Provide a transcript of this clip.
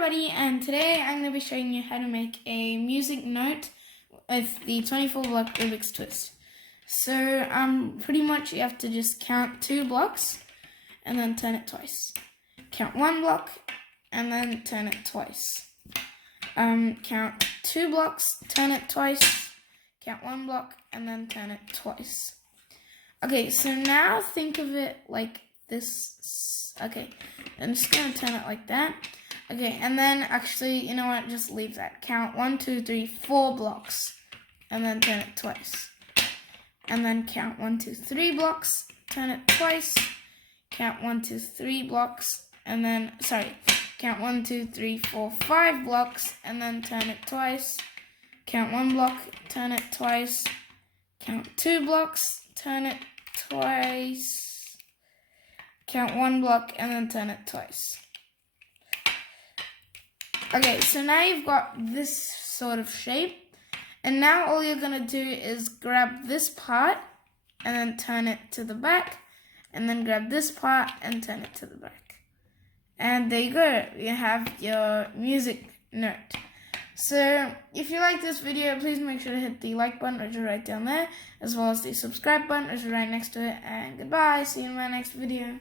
everybody, and today I'm going to be showing you how to make a music note with the 24 block Rubik's twist. So pretty much you have to just count 2 blocks and then turn it twice. Count 1 block and then turn it twice. Count 2 blocks, turn it twice. Count 1 block and then turn it twice. Okay, so now think of it like this. Okay, I'm just going to turn it like that. Okay, and then actually, you know what, just leave that. Count 1, 2, 3, 4 blocks, and then turn it twice. And then count 1, 2, 3 blocks, turn it twice. Count 1, 2, 3 blocks, and then, count 1, 2, 3, 4, 5 blocks, and then turn it twice. Count 1 block, turn it twice. Count 2 blocks, turn it twice. Count 1 block, and then turn it twice. Okay, so now you've got this sort of shape, and now all you're going to do is grab this part and then turn it to the back, and then grab this part and turn it to the back. And there you go, you have your music note. So if you like this video, please make sure to hit the like button, which is right down there, as well as the subscribe button, which is right next to it, and goodbye, see you in my next video.